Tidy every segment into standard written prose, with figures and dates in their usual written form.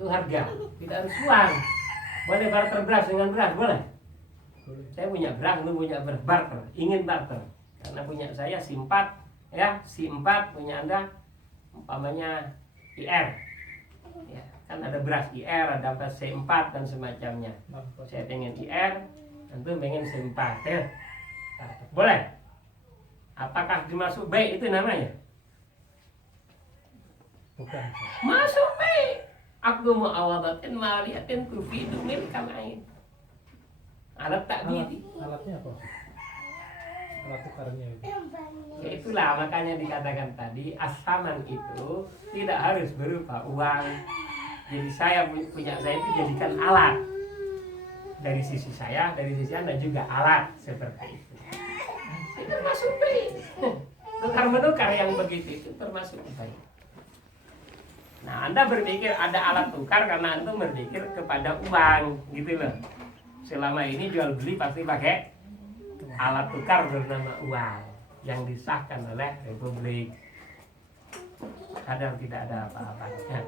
itu harga, tidak harus uang. Boleh barter beras dengan beras, boleh. Saya punya beras, lu punya beras, barter, ingin barter. Karena punya saya SIM 4, ya, SIM 4 punya Anda, umpamanya IR. Ya, kan ada beras IR, ada beras SIM 4 dan semacamnya. Saya pengen IR, tentu pengen SIM 4, ya. Boleh. Apakah dimasuk baik itu namanya? Bukan. Masuk baik. Aku mau awadatin maliatin tufidu min kamain. Alat takbiri. Alatnya apa? Alat tukarnya itu. Ya itulah makanya dikatakan tadi as-saman itu tidak harus berupa uang. Jadi saya punya saya itu jadikan alat. Dari sisi saya, dari sisi Anda juga alat seperti itu. Itu termasuk baik. Tukar menukar yang begitu itu termasuk baik. Nah, Anda berpikir ada alat tukar karena Anda berpikir kepada uang, gitu loh. Selama ini jual beli pasti pakai alat tukar bernama uang yang disahkan oleh Republik. Kadang tidak ada apa-apanya.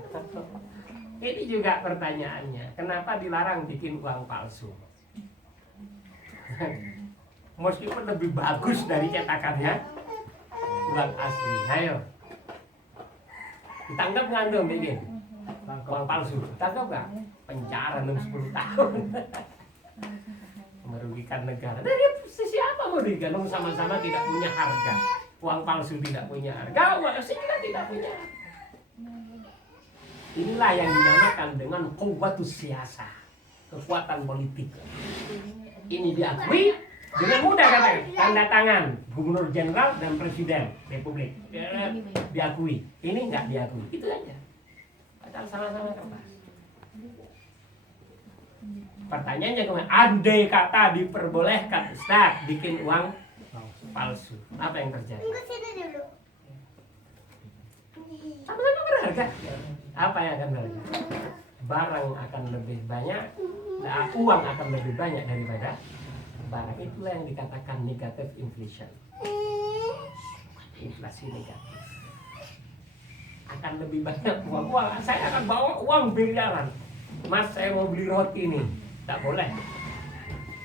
Ini juga pertanyaannya, kenapa dilarang bikin uang palsu? Meskipun lebih bagus dari cetakannya uang asli. Ayo. Ditangkap nggak antum bikin uang palsu? Ditangkap nggak? Penjara 10 tahun. Merugikan negara. Dari siapa merugikan? Sama-sama tidak punya harga. Uang palsu tidak punya harga, uang asli juga tidak punya harga. Inilah yang dinamakan dengan quwwatus siyasah, kekuatan politik. Ini diakui dengan mudah katanya, tanda tangan Gubernur Jenderal dan Presiden Republik diakui. Ini nggak diakui, itu aja. Padahal sama-sama kertas. Pertanyaannya kemana? Andai kata diperbolehkan Ustaz bikin uang palsu, apa yang terjadi? Sama-sama berharga. Apa yang akan terjadi? Barang akan lebih banyak, nah, uang akan lebih banyak daripada barang. Itulah yang dikatakan negative inflation. Inflasi negatif. Akan lebih banyak uang. Saya akan bawa uang miliaran. Mas, saya mau beli roti nih. Tak boleh.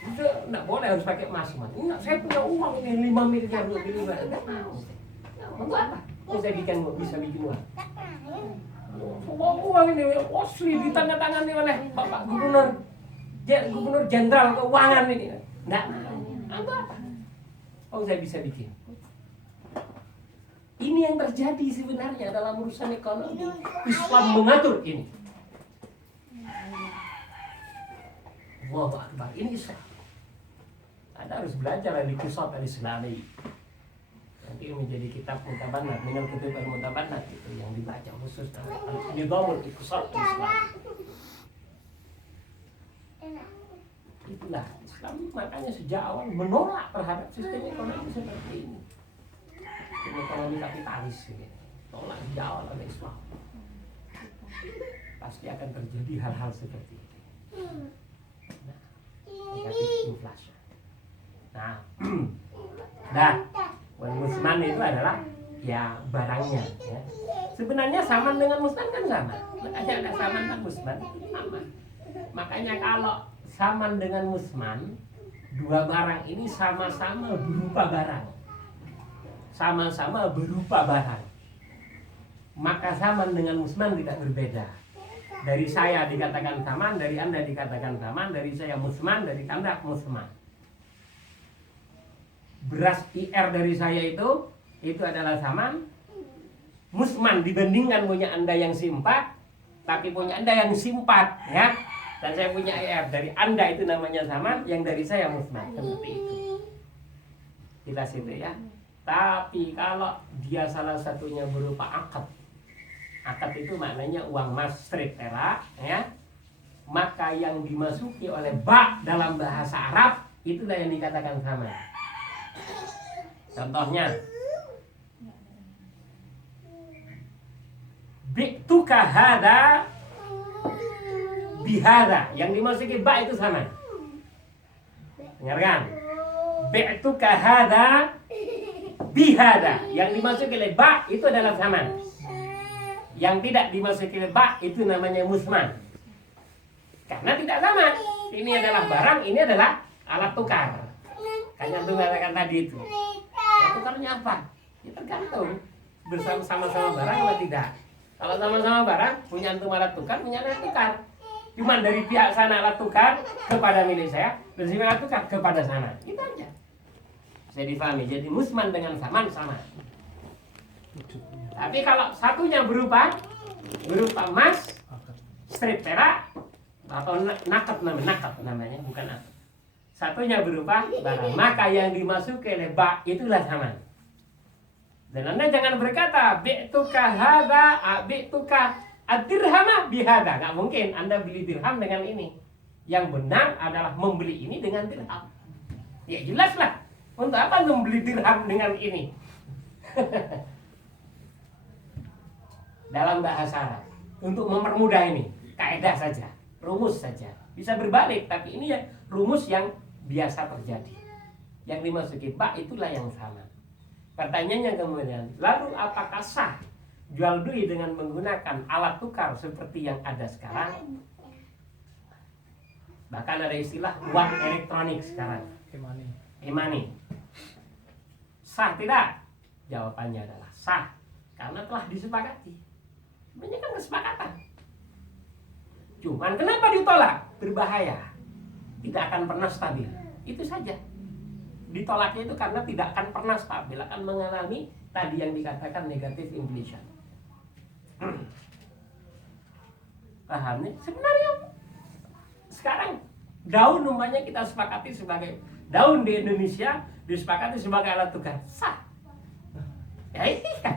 Tidak boleh harus pakai emas. Enggak, saya punya uang ini 5 miliar lebih. Enggak mau. Untuk apa? Saya bisa bikin uang. Uang ini asli ditandatangani oleh Bapak Gubernur Jenderal Keuangan ini. Enggak mau. Apa? Oh, saya bisa bikin. Ini yang terjadi sebenarnya dalam urusan ekonomi. Islam mengatur ini. Allahu Akbar. Ini Islam. Anda harus belajar dari kisah al-Islami. Nanti menjadi kitab mutabanat, minal kutub al-mutabanat itu yang dibaca khusus al-nizamul iqtisad Islam. Itulah Islam, makanya sejak awal menolak terhadap sistem ekonomi seperti ini. Sistem ekonomi kapitalis ini. Tolak sejak awal oleh Islam. Pasti akan terjadi hal-hal seperti ini. Nah, negatif inflasi. Nah, wal musman itu adalah ya barangnya. Ya. Sebenarnya saman dengan musman kan sama. Makanya ada saman dan musman sama. Makanya kalau saman dengan musman, dua barang ini sama-sama berupa barang. Sama-sama berupa barang. Maka saman dengan musman tidak berbeda. Dari saya dikatakan saman, dari Anda dikatakan saman, dari saya musman, dari Anda musman. Beras IR dari saya itu adalah saman. Musman dibandingkan punya Anda yang simpat, tapi punya Anda yang simpat, ya. Dan saya punya IR dari Anda itu namanya saman, yang dari saya musman. Seperti itu. Jelas itu ya. Tapi kalau dia salah satunya berupa akad. Akad itu maknanya uang emas straight perak, ya. Maka yang dimasuki oleh ba dalam bahasa Arab itulah yang dikatakan sama. Contohnya, bi'tuka hada bihada, yang dimasuki ba itu sama. Dengarkan, bi'tuka hada bihada, yang dimasuki oleh ba itu adalah sama. Yang tidak dimasuki ba itu namanya musman. Karena tidak sama. Ini adalah barang, ini adalah alat tukar. Kan yang mengatakan tadi itu. Alat tukarnya apa? Ya tergantung. Bersama-sama barang atau tidak. Kalau sama-sama barang, punya antum alat tukar, punya alat tukar. Cuman dari pihak sana alat tukar kepada milik saya, dan sini alat tukar kepada sana. Itu aja. Saya difahami. Jadi musman dengan saman sama. Tapi kalau satunya berupa emas, strip perak, atau nakat namanya, bukan nakat. Satunya berupa barang, maka yang dimasuki oleh ba itulah saman. Dan Anda jangan berkata bi'tuka hadza, bi'tuka ad-dirhama bihadza. Enggak mungkin Anda beli dirham dengan ini. Yang benar adalah membeli ini dengan dirham. Ya jelaslah. Untuk apa membeli dirham dengan ini? Dalam bahasa Arab, untuk mempermudah ini, kaidah saja, rumus saja. Bisa berbalik, tapi ini ya rumus yang biasa terjadi. Yang dimasuki ba itulah yang sama. Pertanyaannya kemudian, lalu apakah sah jual beli dengan menggunakan alat tukar seperti yang ada sekarang? Bahkan ada istilah uang elektronik sekarang, e-money. Sah tidak? Jawabannya adalah sah, karena telah disepakati. Sebenarnya kan kesepakatan. Cuman kenapa ditolak? Berbahaya, tidak akan pernah stabil. Itu saja. Ditolaknya itu karena tidak akan pernah stabil, akan mengalami tadi yang dikatakan negative inflation. Paham nih? Sebenarnya sekarang daun umpamanya kita sepakati sebagai daun di Indonesia, disepakati sebagai alat tukar, sah. Ya iya.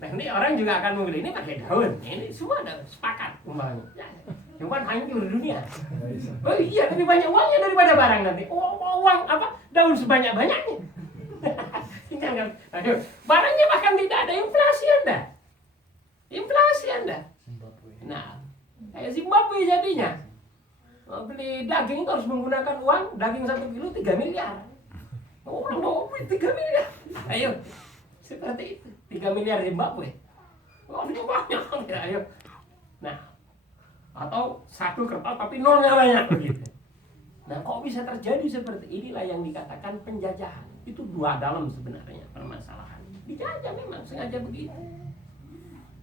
Nah ini orang juga akan membeli ini pakai daun. Ini semua ada sepakat umpamanya. Cuman hancur dunia. Oh iya, lebih banyak uangnya daripada barang nanti. Oh, uang apa? Daun sebanyak-banyaknya. Jangan. Aduh, barangnya bahkan tidak ada inflasi Anda. Inflasi Anda. Nah, kayak Zimbabwe jadinya. Mau beli daging harus menggunakan uang daging 1 kilo 3 miliar. Orang mau beli 3 miliar. Ayo, seperti itu. 3 miliar Zimbabwe. Oh, ini banyak. Ayo. Nah, atau satu kertas tapi nolnya banyak begitu. Nah, kok bisa terjadi seperti inilah yang dikatakan penjajahan. Itu dua dalam sebenarnya permasalahan. Dijajah memang sengaja begitu.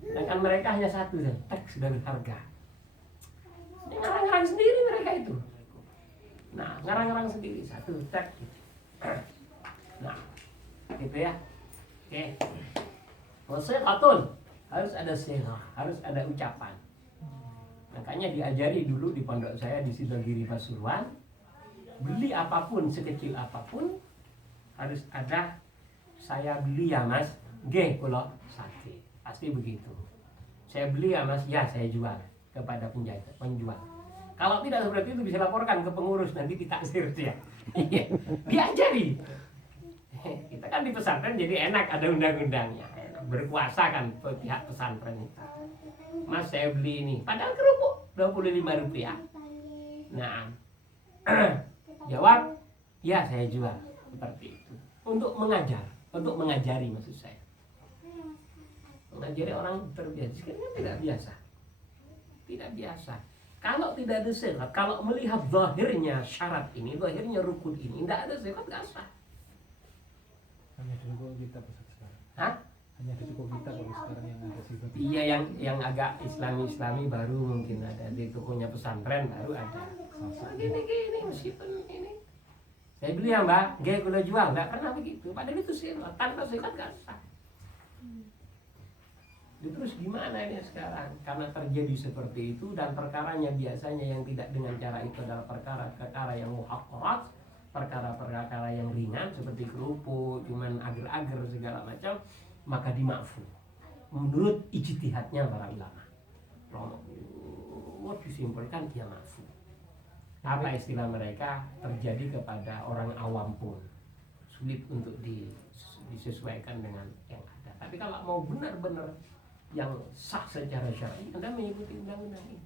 Sedangkan mereka hanya satu, teks dari harga. Ini ngarang-ngarang sendiri mereka itu. Nah, ngarang-ngarang sendiri satu teks. Nah, gitu ya. Oke. Wasehatun, harus ada sehat, harus ada ucapan. Makanya diajari dulu di pondok saya di Sidogiri Pasuruan, beli apapun sekecil apapun harus ada saya beli ya mas, nggih kula sakit. Pasti begitu. Saya beli ya mas, ya saya jual kepada penjual. Kalau tidak seperti itu bisa laporkan ke pengurus, nanti ditaksir dia. Diajari. Kita kan di pesantren jadi enak, ada undang-undangnya. Berkuasa kan pihak pesantren itu. Mas saya beli ini, padahal kerupuk 25 rupiah. Nah, jawab, ya saya jual. Seperti itu. Untuk mengajar, untuk mengajari maksud saya. Mengajari orang terbiasa, sekarang tidak biasa. Tidak biasa. Kalau tidak ada sehat, kalau melihat zahirnya syarat ini, zahirnya rukun ini, tidak ada sehat, tidak sah. Hanya cukup kita pesat sekarang. Hah? Hanya cukup kita kalau sekarang yang ada sifat. Iya, yang agak islami baru mungkin ada di tokonya pesantren baru ada. Gini meskipun ini saya beli ya mbak, gak gula jual, nggak pernah begitu. Padahal itu sehat, tanpa sehat nggak sah. Terus gimana ini sekarang? Karena terjadi seperti itu dan perkaranya biasanya yang tidak dengan cara itu adalah perkara yang muhaqqarat, perkara-perkara yang ringan seperti kerupuk, cuman agar-agar segala macam, maka dimaafkan menurut ijtihadnya para ulama. Mau disimpulkan dia maafu. Apa istilah mereka terjadi kepada orang awam pun sulit untuk disesuaikan dengan yang ada. Tapi kalau mau benar-benar yang sah secara syar'i, Anda mengikuti undang-undang ini.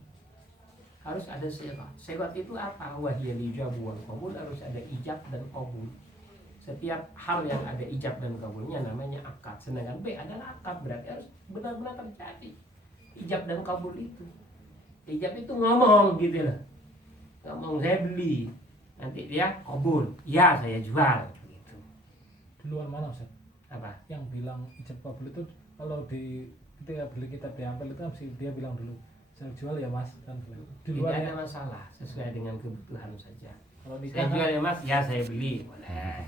Harus ada sehat. Sehat itu apa? Wahiyal ijab wal qabul, harus ada ijab dan qabul. setiap hal yang ada ijab dan kabulnya namanya akad. Sedangkan B adalah akad, berarti harus benar-benar terjadi ijab dan kabul itu. Ijab itu ngomong gitu loh, ngomong saya beli, nanti dia kabul, ya saya jual gitu. Duluan mana Ustaz? Apa? Yang bilang ijab kabul itu kalau di ketika beli kitab diampel itu mesti dia bilang dulu saya jual ya Mas kan Tidak duluan ada ya. masalah, sesuai dengan kebutuhan saja. Kalau Saya nikah jual kan, ya Mas, ya saya beli, boleh.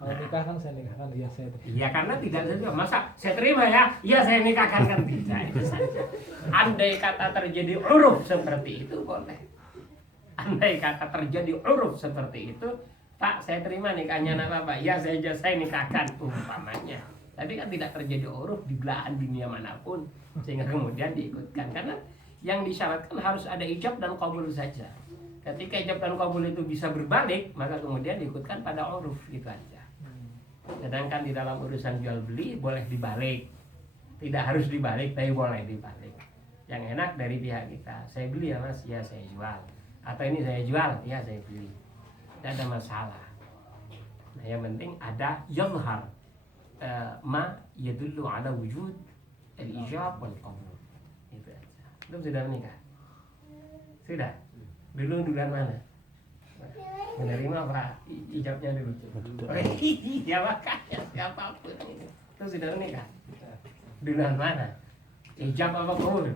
kalau nikah kan saya nikahkan ya saya Ya karena tidak sesuai. Masa saya terima ya? Iya saya nikahkan, kan tidak, itu saja. Andai kata terjadi uruf seperti itu boleh. Andai kata terjadi uruf seperti itu, Pak saya terima nikahnya anak Bapak. Ya saya nikahkan umpamanya. Tapi kan tidak terjadi uruf di belahan dunia manapun sehingga kemudian diikutkan. Karena yang disyaratkan harus ada ijab dan qabul saja. Ketika ijab dan qabul itu bisa berbalik, maka kemudian diikutkan pada uruf, gitu aja. Sedangkan di dalam urusan jual beli boleh dibalik, tidak harus dibalik tapi boleh dibalik. Yang enak dari pihak kita, saya beli ya Mas, ya saya jual. Atau ini saya jual, ya saya beli. Tidak ada masalah. Nah yang penting ada yadhhar ma yadullu ala wujud al-ijab wal qabul. Itu aja. Belum sudah menikah? Sudah? Duluan mana? Menerima apa? Ijabnya dulu. Iya makanya siapapun itu sudah menikah. Duluan mana? Ijab apa qabul?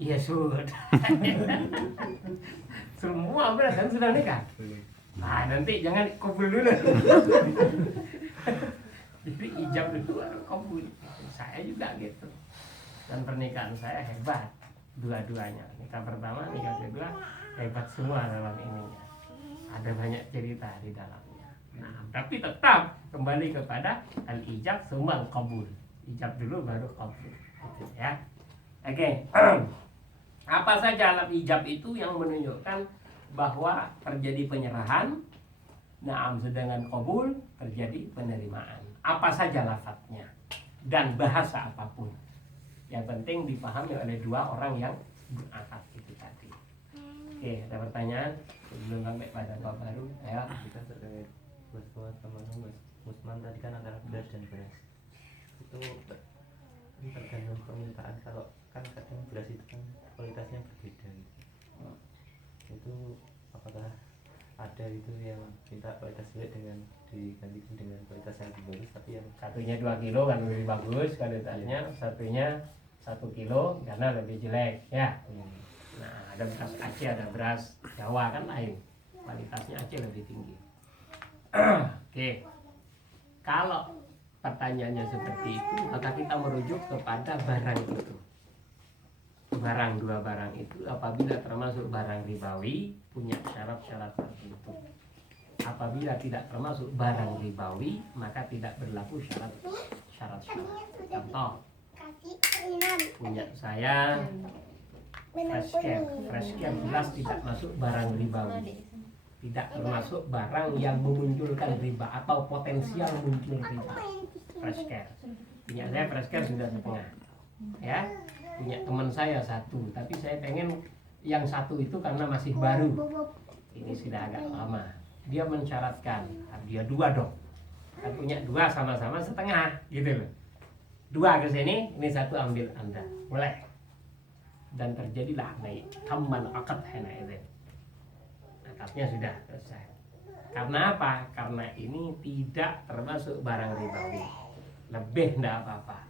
Iya sudah. Semua berarti sudah nikah. Nah nanti jangan qabul dulu. Jadi ijab dulu baru qabul. Saya juga gitu. Dan pernikahan saya hebat dua-duanya. Nikah pertama, nikah kedua hebat semua dalam ininya. Ada banyak cerita di dalamnya. Nah, tapi tetap kembali kepada al-ijab summa al-qabul. Ijab dulu baru qabul. Gitu ya. Oke. Apa saja alat ijab itu yang menunjukkan bahwa terjadi penyerahan, naam, sedangkan qabul terjadi penerimaan. Apa saja lafadznya dan bahasa apapun. Yang penting dipahami oleh dua orang yang berakad itu tadi. Oke, ada pertanyaan sebelum sampai pada bab baru? Ya. Kita terkait bersuat sama Musman tadi kan antara beras dan beras itu tergantung permintaan. Kalau kan kadang beras itu kan kualitasnya berbeda gitu. Itu apakah ada itu yang minta kualitas jelek dengan digantikan dengan kualitas yang lebih bagus, tapi yang Satunya 2 kilo kan lebih bagus kualitasnya, satunya 1 kilo karena lebih jelek ya. Nah ada beras Aceh, ada beras Jawa kan lain, kualitasnya Aceh lebih tinggi. Oke, kalau pertanyaannya seperti itu maka kita merujuk kepada barang itu. Barang, dua barang itu apabila termasuk barang ribawi punya syarat-syarat tertentu. Apabila tidak termasuk barang ribawi maka tidak berlaku syarat-syarat. Contoh, punya saya fresh care jelas tidak masuk barang ribawi, tidak termasuk barang yang memunculkan riba atau potensial muncul riba. Fresh care punya saya fresh care sudah setengah ya. Punya teman saya satu, tapi saya pengen yang satu itu karena masih baru, ini sudah agak lama. Dia mensyaratkan dia 2 dong, kan punya 2 sama-sama setengah gitu loh. 2 ke sini, ini 1 ambil Anda, mulai. Dan terjadilah naik taman akad hena itu. Akadnya sudah selesai. Karena apa? Karena ini tidak termasuk barang ribawi. Lebih enggak apa-apa.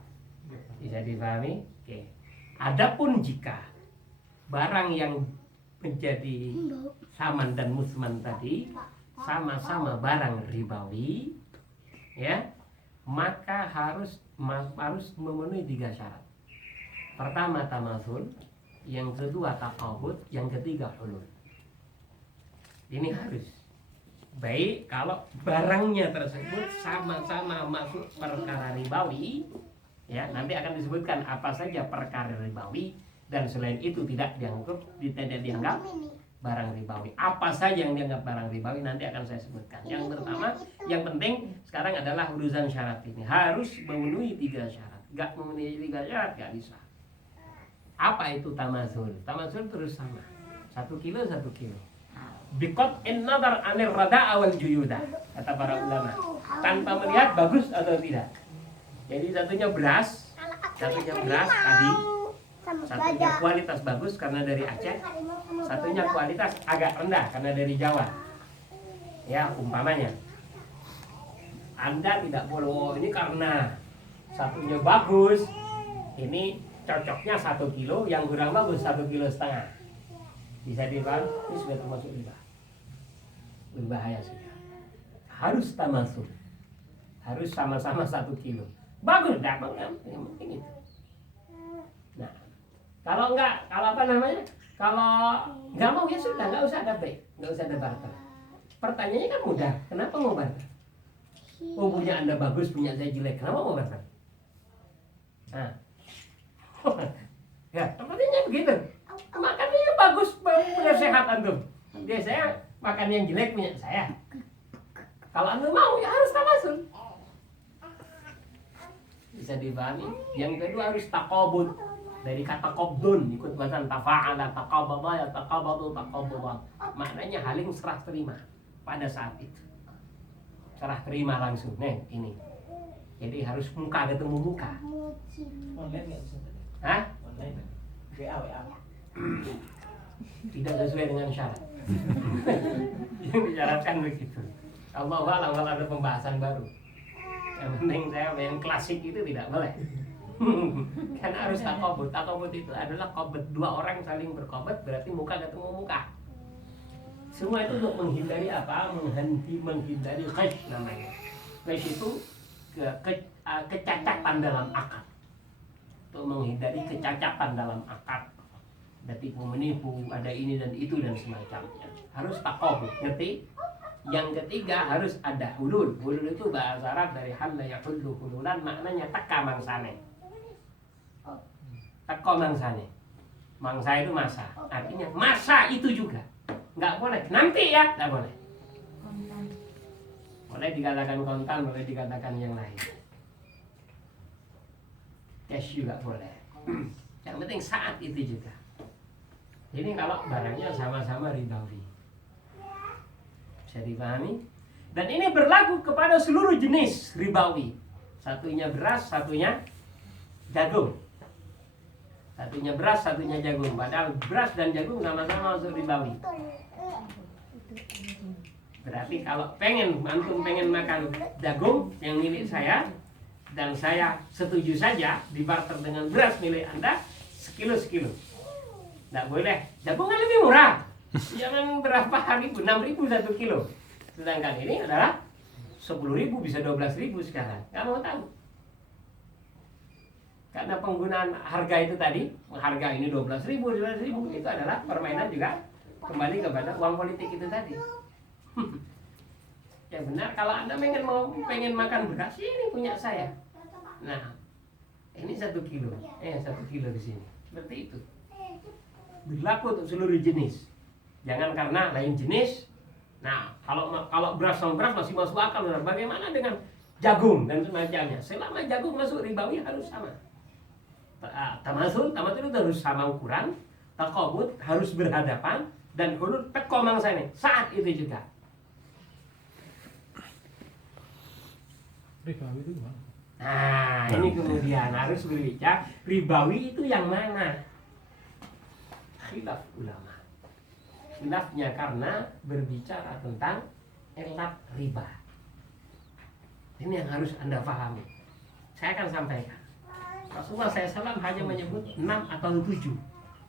Bisa dipahami? Oke. Adapun jika barang yang menjadi saman dan musman tadi sama-sama barang ribawi, ya, maka harus memenuhi 3 syarat. Pertama tamasul, yang kedua taqabud, yang ketiga hulul. Ini harus. Baik kalau barangnya tersebut sama-sama masuk perkara ribawi, ya, nanti akan disebutkan apa saja perkara ribawi dan selain itu tidak dianggap barang ribawi. Apa saja yang dianggap barang ribawi nanti akan saya sebutkan. Yang pertama, yang penting sekarang adalah urusan syarat ini harus memenuhi 3 syarat. Gak memenuhi 3 syarat gak bisa. Apa itu tamazul? Tamazul terus sama. 1 kilo 1 kilo. Biqat an-nazar 'anil rada'a wal juyuda, kata para ulama. Tanpa melihat bagus atau tidak. Jadi satunya beras tadi, satunya kualitas bagus karena dari Aceh, satunya kualitas agak rendah karena dari Jawa. Ya, umpamanya Anda tidak boleh, oh, ini karena satunya bagus, ini cocoknya 1 kilo, yang kurang bagus 1,5 kilo. Bisa dipahami? Ini sudah termasuk riba. Berbahaya sudah. Harus tamasuk. Harus sama-sama 1 kilo. Bagus, dapat yang penting itu. Nah, kalau enggak, kalau apa namanya? Kalau enggak mau ya sudah, enggak usah ada baik, enggak usah ada barter. Pertanyaannya kan mudah, kenapa mau barter? Oh, punya Anda bagus, punya saya jelek, kenapa mau barter? Nah, ya, pertanyaannya begitu. Makannya bagus, punya sehat antum. Dia saya makan yang jelek punya saya. Kalau antum mau ya harus tawasul. Bisa dipahami. Yang kedua harus taqabud. Dari kata qabdun, ikut bahasa tafa'ala, taqabada, ya taqabadu, taqabada. Maknanya haling serah terima pada saat itu. Serah terima langsung. Nih, ini. Jadi harus muka ketemu muka. Online nggak bisa? Hah? Online. WA. Tidak sesuai dengan syarat. Yang disyaratkan begitu. Allah alam, kalau ada pembahasan baru. Yang penting saya yang klasik itu tidak boleh. Karena harus takobut. Takobut itu adalah kobet, 2 orang saling berkobet, berarti muka ketemu muka. Semua itu untuk menghindari apa? Menghindari khash namanya. Khash itu kecacatan dalam akad. Untuk menghindari kecacatan dalam akad. Ada tipu menipu, ada ini dan itu dan semacamnya. Harus takobut, ngerti? Yang ketiga harus ada hulul. Hulul itu bahasa Arab dari halla yahullu hululan, maknanya teka mangsane. Teka mangsane. Mangsa itu masa. Artinya masa itu juga. Nggak boleh. Nanti ya, nggak boleh. Boleh dikatakan kontan, boleh dikatakan yang lain. Cash juga boleh. Yang penting saat itu juga. Ini kalau barangnya sama-sama ribawi. Bisa dipahami? Dan ini berlaku kepada seluruh jenis ribawi. Satunya beras, satunya jagung. Satunya beras, satunya jagung. Padahal beras dan jagung sama-sama masuk ribawi. Berarti kalau antum pengen makan jagung yang milik saya, dan saya setuju saja dibarter dengan beras milik Anda, sekilo. Nggak boleh. Jagung kan lebih murah. Jangan berapa ribu, 6.000 1 kilo. Sedangkan ini adalah 10.000 bisa 12.000 sekarang. Nggak mau tahu. Karena penggunaan harga itu tadi, harga ini 12.000, 12.000 itu adalah permainan juga kembali kepada uang politik itu tadi. Ya benar, kalau Anda pengen makan beras, ini punya saya. Nah, ini 1 kilo. 1 kilo di sini. Seperti itu. Berlaku untuk seluruh jenis. Jangan karena lain jenis. Nah, kalau beras sama beras masih masuk akal, benar. Bagaimana dengan jagung dan semacamnya? Selama jagung masuk ribawi harus sama. Tamasul itu harus sama ukuran. Takobut harus berhadapan, dan hulul teko mangsa ini saat itu juga. Ribawi itu gimana? Nah, ini kemudian harus berbicara ribawi itu yang mana? Khilaf ulama. Khilafnya karena berbicara tentang elat riba. Ini yang harus Anda pahami. Saya akan sampaikan. Rasulullah SAW hanya menyebut 6 atau 7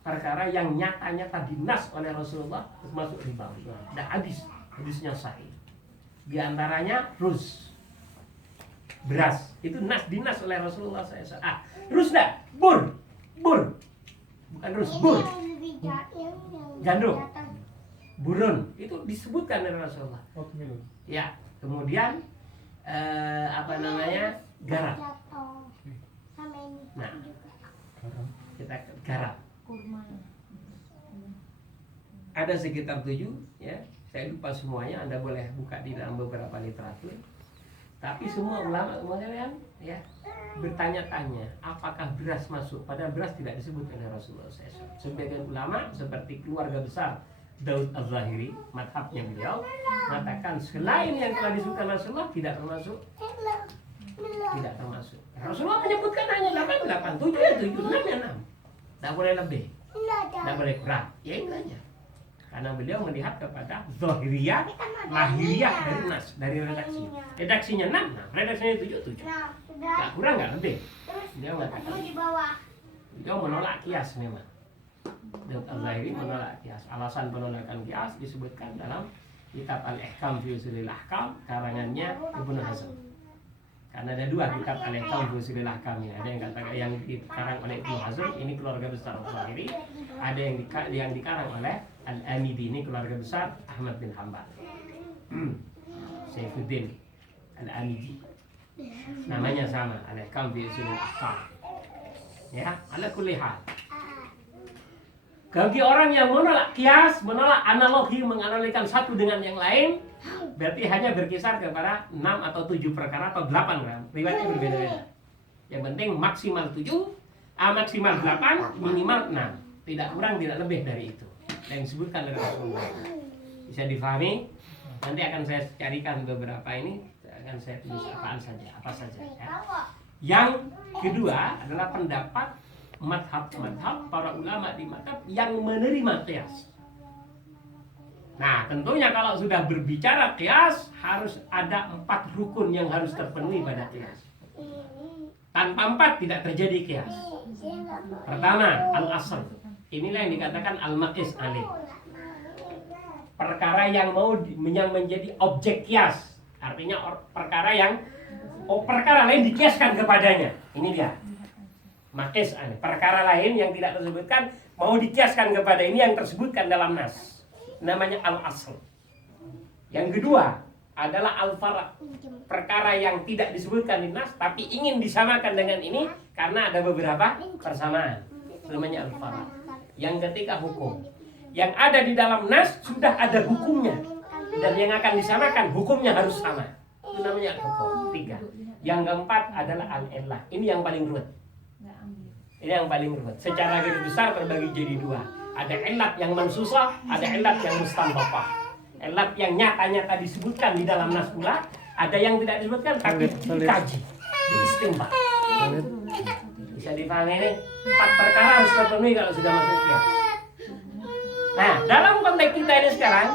perkara yang nyata-nyata dinas oleh Rasulullah termasuk ribawi. Ada hadisnya sahih. Di antaranya rus, beras, itu dinas oleh Rasulullah SAW. Rusda, bur, bukan rus, bur, gandum, burun, itu disebutkan oleh Rasulullah. Oatmeal. Ya, kemudian garam. Nah, kita garam. Ada sekitar 7, ya. Saya lupa semuanya. Anda boleh buka di dalam beberapa literatur. Tapi semua ulama kemudian ya bertanya-tanya apakah beras masuk. Padahal beras tidak disebut oleh Rasulullah SAW. Sebagian ulama seperti keluarga besar Daud Al-Zahiri, madhabnya beliau, mengatakan selain yang telah disebutkan Rasulullah tidak termasuk. Rasulullah menyebutkan hanya 8, 7 ya 7, 6 ya 6. Tidak boleh lebih, tidak boleh kurang. Ya itu aja. Karena beliau melihat kepada Zahiriyah, Lahiriyah dari nas, dari redaksi. Redaksinya 6, redaksinya 7. Tidak kurang, nggak lebih. Dia mengatakan, beliau menolak kias memang. Daud Al-Zahiri menolak kias. Alasan penolakan kias disebutkan dalam kitab Al-Ihkam fi Ushulil Ahkam karangannya Ibnu Hazm. Karena ada 2 kitab Al-Ihkam fi Ushulil Ahkam ini. Ada yang katakan yang dikarang oleh Ibnu Hazm, ini keluarga besar Al-Zahiri. Ada yang dikarang oleh Al-Amidi, ini keluarga besar Ahmad bin Hanbal. Saifuddin Al-Amidi. Namanya sama, Al-Ihkam fi Ushulil Ahkam. Ya, ala kulli hal. Bagi orang yang menolak kias, menolak analogi, menganalogikan satu dengan yang lain, berarti hanya berkisar kepada 6 atau 7 perkara atau 8 kan? Riwayatnya berbeda-beda. Yang penting maksimal 7, maksimal 8, minimal 6. Tidak kurang, tidak lebih dari itu. Yang disebutkan oleh Rasulullah. Bisa difahami? Nanti akan saya carikan beberapa ini, akan saya tulis apa saja. Ya. Yang kedua adalah pendapat madhab para ulama di madhab yang menerima qiyas. Nah, tentunya kalau sudah berbicara qiyas harus ada 4 rukun yang harus terpenuhi pada qiyas. Tanpa 4 tidak terjadi qiyas. Pertama, al-asl. Inilah yang dikatakan al-maqis alih. Perkara yang menjadi objek qiyas. Artinya perkara yang perkara lain dikiaskan kepadanya. Ini dia. Makis aneh. Perkara lain yang tidak tersebutkan mau dikiaskan kepada ini yang tersebutkan dalam nas. Namanya al-asl. Yang kedua adalah al-farad. Perkara yang tidak disebutkan di nas tapi ingin disamakan dengan ini karena ada beberapa persamaan. Namanya al-farad. Yang ketiga hukum. Yang ada di dalam nas sudah ada hukumnya. Dan yang akan disamakan hukumnya harus sama. Itu namanya al-hukum. 3. Yang keempat adalah al-illah. Ini yang paling ruwet. Ini yang paling ruwet. Secara garis besar terbagi jadi 2. Ada ilat yang mansusah, ada ilat yang mustanbafah. Ilat yang nyata-nyata disebutkan di dalam nas pula, ada yang tidak disebutkan tapi dikaji, diistimbat. Bisa dipahami ini? 4 perkara harus terpenuhi kalau sudah masuk qiyas. Nah, dalam konteks kita ini sekarang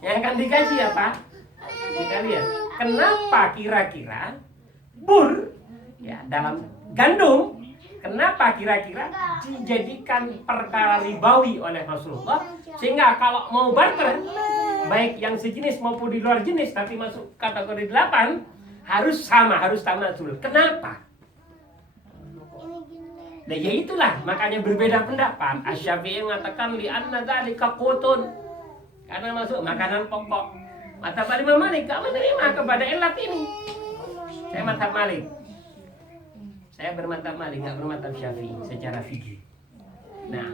yang akan dikaji apa? Kita lihat, kenapa kira-kira bur ya dalam gandum, kenapa kira-kira dijadikan perkara ribawi oleh Rasulullah sehingga kalau mau barter baik yang sejenis maupun di luar jenis tapi masuk kategori 8 harus sama, harus tanazul. Kenapa? Nah ya itulah makanya berbeda pendapat. Asy-Syafi'i mengatakan li'anna dzalika qutun, karena masuk makanan pokok. Mata Imam Malik gak menerima kepada ilat ini. Saya mazhab Malik. Saya bermadzhab Malik, nggak bermadzhab Syafi'i secara fikih. Nah,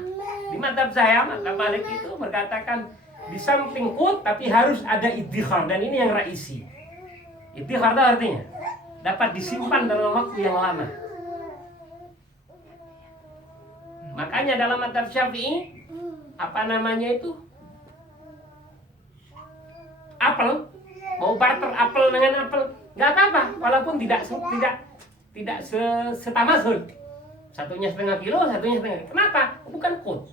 di madzhab saya, madzhab Malik itu berkatakan di samping qut tapi harus ada iddikhar, dan ini yang raisi. Iddikhar itu artinya dapat disimpan dalam waktu yang lama. Makanya dalam madzhab Syafi'i apa namanya itu? Apel, mau barter apel dengan apel, nggak apa-apa, walaupun tidak setamazul. Satunya setengah kilo, satunya setengah. Kenapa? Bukan qut.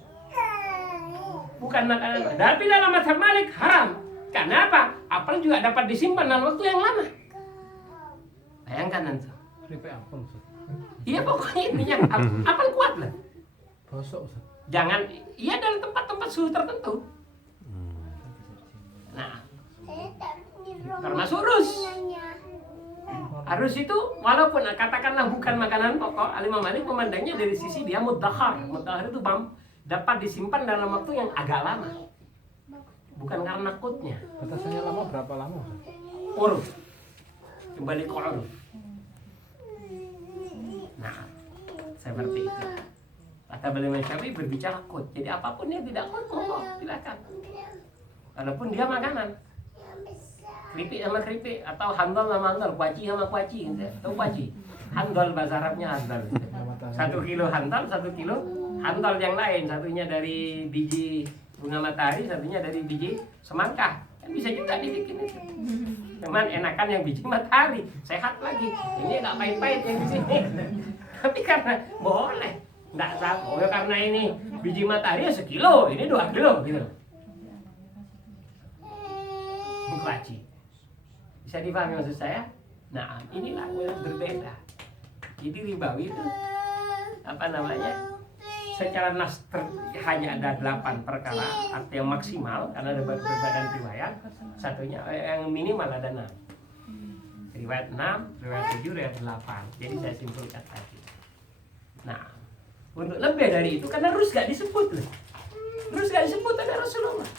Bukan makanan. Tapi dalam mazhab Malik haram. Kenapa? Apel juga dapat disimpan dalam waktu yang lama. Bayangkan nanti. Keripik apel, Ustaz. Iya pokoknya intinya apel kuat lah. Bosok, Ustaz. Jangan, iya dalam tempat-tempat suhu tertentu. Nah, termasuk rus. Arus itu walaupun katakanlah bukan makanan pokok, Imam Malik memandangnya dari sisi dia muddakhar. Muddakhar itu dapat disimpan dalam waktu yang agak lama. Bukan karena qutnya. Batasannya lama berapa lama, Ustaz? Uruf. Kembali ke uruf. Nah, seperti itu. Kata Imam Syafi'i berbicara qut. Jadi apapun yang tidak qut, monggo silakan. Walaupun dia makanan. Keripik sama keripik atau handal sama handal, kuaci sama kuaci, tahu kuaci? Handal bahasa Arabnya handal. 1 kilo handal, 1 kilo handal yang lain, satunya dari biji bunga matahari, satunya dari biji semangka. Kan bisa juga dibikin itu. Cuman enakan yang biji matahari, sehat lagi. Ini nggak pahit-pahit yang di sini. Tapi karena boleh, nggak sama. Oh, karena ini biji matahari 1 kilo, ini 2 kilo gitu. Mengkaji. Bisa dipahami maksud saya? Nah, inilah yang berbeda. Jadi ribawi itu apa namanya? Secara nas hanya ada 8 perkara atau yang maksimal karena ada perbedaan riwayat. Satunya yang minimal ada 6. Riwayat 6, riwayat 7, riwayat 8. Jadi saya simpulkan tadi. Nah, untuk lebih dari itu karena Rus gak disebut loh. Rus gak disebut oleh Rasulullah.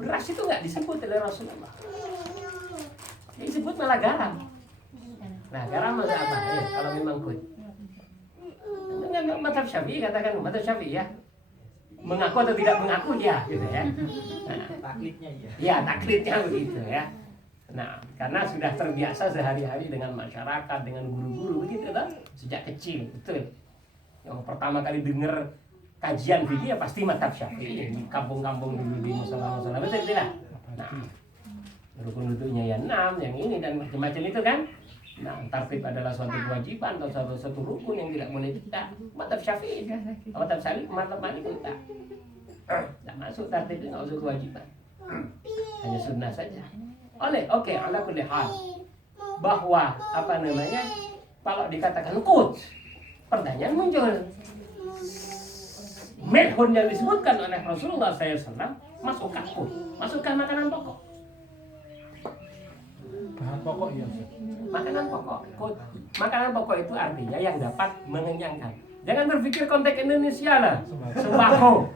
Beras itu gak disebut oleh Rasulullah. Yang disebut malah garam. Nah, garam malah apa? Ya, kalau memang kuat. Dengan mazhab Syafi'i katakan mazhab Syafi'i ya. Mengaku atau tidak mengaku dia gitu ya. Nah, taklidnya ya. ya taklidnya begitu ya. Nah, karena sudah terbiasa sehari-hari dengan masyarakat, dengan guru-guru begitu kan, sejak kecil, betul. Yang pertama kali dengar kajian fikih ya pasti mazhab Syafi'i di kampung-kampung dulu di musola-musola, betul tidak? Nah, rukun-rukunnya ya 6, yang ini dan macam-macam itu kan. Nah, tartib adalah suatu kewajiban atau satu rukun yang tidak boleh tidak. Mazhab Syafi'i, mazhab Syafi'i, mazhab Malik tidak. Tidak masuk tartib itu, nggak usah kewajiban. Hanya sunnah saja. Oke, ala kulli hal. Bahwa apa namanya? Kalau dikatakan kut, pertanyaan muncul. Melhun yang disebutkan oleh Rasulullah SAW masukkan kut, masukkan makanan pokok. Bahan pokok ya. Makanan pokok. Kut. Makanan pokok itu artinya yang dapat mengenyangkan. Jangan berpikir konteks Indonesia lah. Sembako.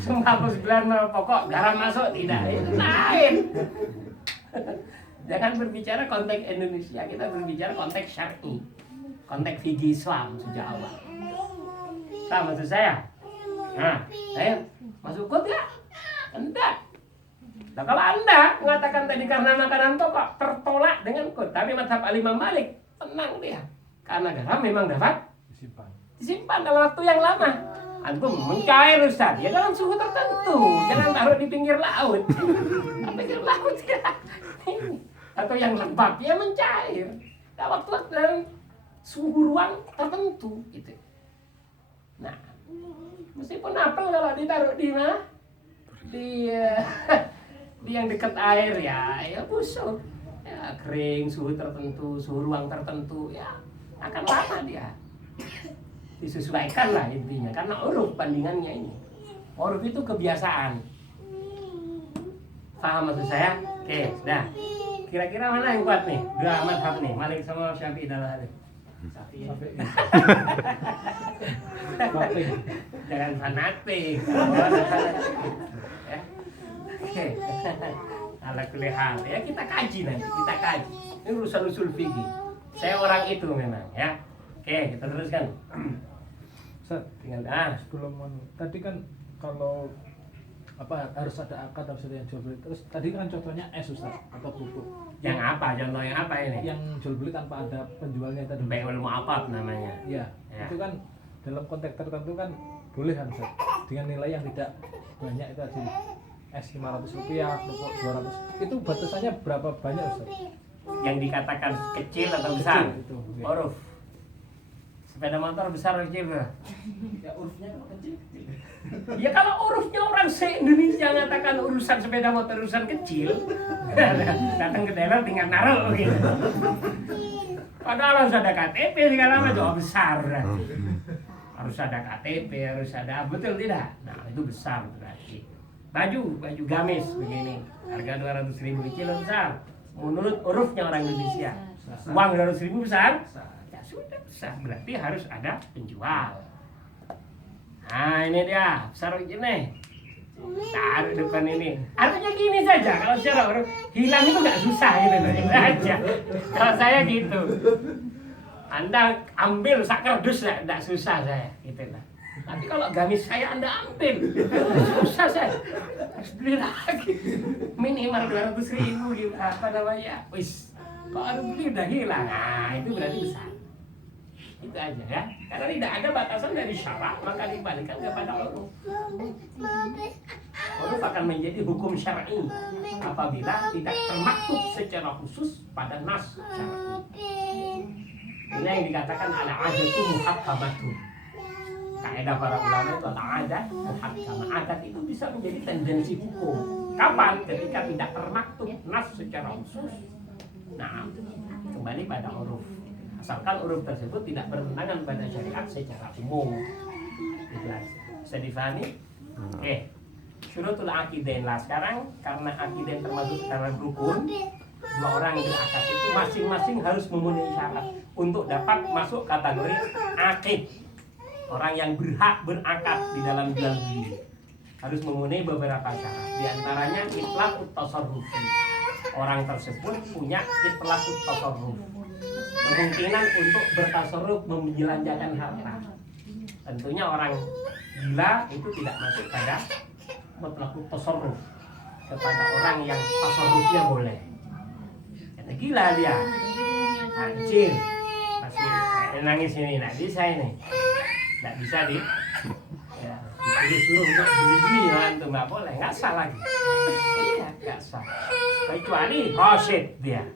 Sembako 9 pokok, garam masuk tidak. Itu lain. Jangan berbicara konteks Indonesia, kita berbicara konteks syar'i, konteks fikih Islam sejak awal. Tahu maksud saya? Nah, saya masuk kut ya? Enggak. Nah, kalau Anda mengatakan tadi karena makanan pokok tertolak dengan kut, tapi mazhab Imam Malik tenang dia, karena garam memang dapat disimpan dalam waktu yang lama. Antum mencair Ustaz, ya dalam suhu tertentu, jangan taruh di pinggir laut. Pinggir laut ya. Atau yang lembab ya mencair. Dalam waktu dalam suhu ruang tertentu gitu. Nah, meskipun apel kalau ditaruh di mana? Di yang dekat air ya busuk. Ya kering, suhu tertentu, suhu ruang tertentu ya akan lama dia. Disesuaikan lah intinya karena uruf bandingannya ini. Uruf itu kebiasaan. Paham maksud saya? Oke, sudah. Kira-kira mana yang kuat nih? Dua mazhab nih, Malik sama Syafi'i dalam hal ini. Syafi'i. Jangan fanatik. Ya. Oke. Ala kulli hal. Ya kita kaji nanti, kita kaji. Ini urusan usul fikih. Saya orang itu memang ya. Oke, kita teruskan. Tinggal sebelum tadi kan kalau apa harus ada akad harus ada yang jual beli, terus tadi kan contohnya es Ustaz atau pupuk yang apa, contoh yang apa ini? Yang jual beli tanpa ada penjualnya tadi, bai'ul mu'aqqad namanya ya. Itu kan dalam konteks tertentu kan boleh kan Ustaz dengan nilai yang tidak banyak itu tadi es 500 rupiah, pupuk 200, itu batasannya berapa banyak Ustaz? Yang dikatakan kecil atau besar? Itu, okay. Uruf sepeda motor besar atau kecil? Ya urufnya kecil. Ya kalau urufnya orang se-Indonesia mengatakan urusan sepeda motor urusan kecil, datang ke daerah tinggal naruh gitu. Padahal harus ada KTP segala macam besar. Harus ada KTP, harus ada betul tidak? Nah itu besar berarti. Baju gamis begini, harga 200.000 kecil besar. Menurut urufnya orang Indonesia, uang 200.000 besar. Sudah besar, berarti harus ada penjual. Nah ini dia, besar begini. Taruh depan ini. Artinya gini saja, kalau secara orang hilang itu nggak susah gitu aja. Kalau saya gitu. Anda ambil sak kardus nggak susah saya, gitu lah. Tapi kalau gamis saya Anda ambil, susah saya. Harus beli lagi. Minimal 200.000 gitu, apa namanya? Wis, kalau harus beli udah hilang. Nah itu berarti besar. Itu aja ya, karena tidak ada batasan dari syarak maka dibalikan kepada Allah. akan menjadi hukum syar'i apabila tidak termaktub secara khusus pada nas syar'i. Ini yang dikatakan al-'adatu muhakkamatun. Kaidah para ulama itu al-'adat muhakkamah. Adat itu bisa menjadi tendensi hukum. Kapan? Ketika tidak termaktub nas secara khusus. Nah, kembali pada uruf. Asalkan uruf tersebut tidak bertentangan pada syariat secara umum. Jelas. Bisa difahami? Oke. Syurutul aqidain lah. Sekarang karena aqidain termasuk dalam rukun, dua orang yang berakad itu masing-masing harus memenuhi syarat untuk dapat masuk kategori aqid. Orang yang berhak berakad di dalam jual beli harus memenuhi beberapa syarat. Di antaranya itlaqut tasarruf. Orang tersebut punya itlaqut tasarruf, kemungkinan untuk bertasarruf menjelanjakan harta. Tentunya orang gila itu tidak masuk pada mutlaqut tasarruf, kepada orang yang tasarrufnya boleh. Karena gila dia, hancur, masih nangis ini, nggak bisa ini, nggak bisa ya, disuruh untuk beli-beli itu nggak boleh, nggak sah lagi. Iya, nggak sah. Kecuali Rasyid dia.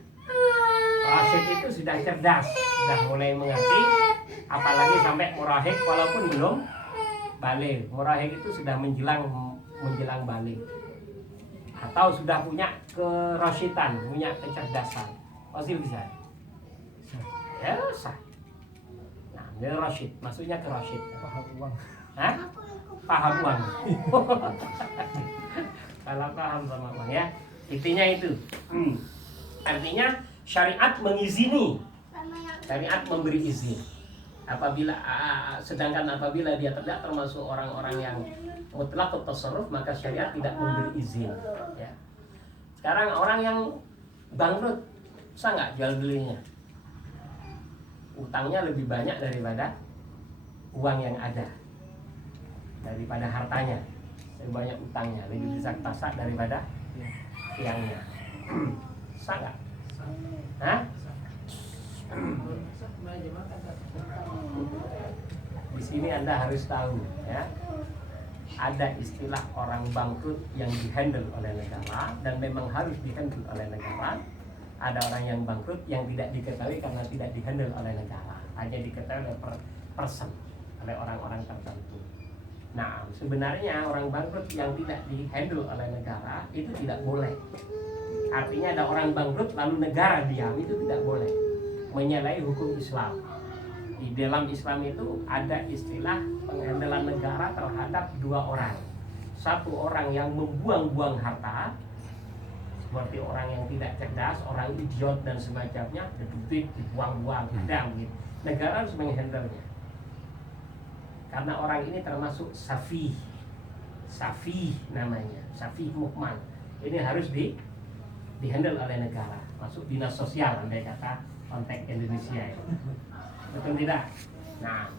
Rasyid itu sudah cerdas, sudah mulai mengerti, apalagi sampai murahik walaupun belum balik. Murahik itu sudah menjelang balik. Atau sudah punya kerasyidan, punya kecerdasan. Pasti bisa. Ya, sah. Nah, ini Rasyid, maksudnya ke Rasyid. Paham uang. Hah? Paham uang. Kalau paham sama uang ya. Intinya itu. Artinya syariat mengizini, syariat memberi izin. Sedangkan apabila dia tidak termasuk orang-orang yang mutlaq tasarruf, maka syariat tidak memberi izin. Ya. Sekarang orang yang bangkrut, bisa nggak jual belinya? Utangnya lebih banyak daripada uang yang ada, daripada hartanya. Lebih banyak utangnya, lebih besar tasak daripada tiangnya. Sangat. Hah? Di sini Anda harus tahu ya. Ada istilah orang bangkrut yang dihandle oleh negara dan memang harus dihandle oleh negara. Ada orang yang bangkrut yang tidak diketahui karena tidak dihandle oleh negara, hanya diketahui oleh person, oleh orang-orang tertentu. Nah, sebenarnya orang bangkrut yang tidak dihandle oleh negara itu tidak boleh. Artinya ada orang bangkrut lalu negara diam, itu tidak boleh, menyalahi hukum Islam. Di dalam Islam itu ada istilah penghandalan negara terhadap dua orang. Satu orang yang membuang-buang harta, seperti orang yang tidak cerdas, orang idiot dan semacamnya, duit dibuang-buang, ada gitu. Negara harus menghandlenya. Karena orang ini termasuk safih namanya, safih mukman. Ini harus dihandle oleh negara, masuk dinas sosial andai kata konteks Indonesia itu. Betul tidak? Nah,